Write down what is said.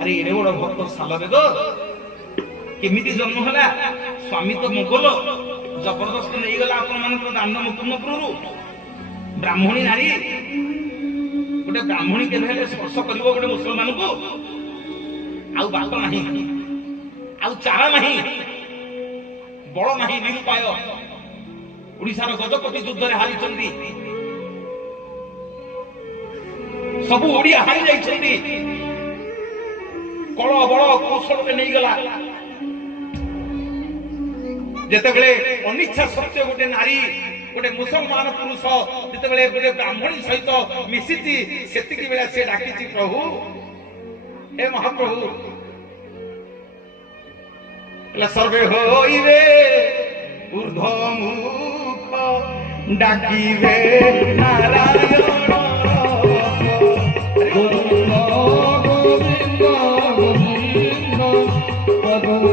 अरे एड़े बड़ भक्त सालवेद केमिति जन्म है स्वामी तो मोगल जबरदस्त नहीं गला आपण मान दान मुकुंदपुर ब्राह्मणी नारी गोटे ब्राह्मणी के स्पर्श कर गोटे मुसलमान को आउ बात नहीं आउ चारा नहीं बड़ नहीं निरुपाय ओडिशार गजपति युद्ध में हारी सबू ओडिया हारी जाइछन्ती कल बड़ कौशल नहीं गला जेतेबेले अनिच्छा सत्य गोटे नारी गोटे मुसलमान पुरुष जितेबेले गोटे ब्राह्मणी सहित मिशिची सेतिकी बेला से डाकिची प्रभु हे महाप्रभु सर्वे होइबे ऊर्ध्वमुख डाकिबे नारायण गोविंद गोविंद गोविंद पद्म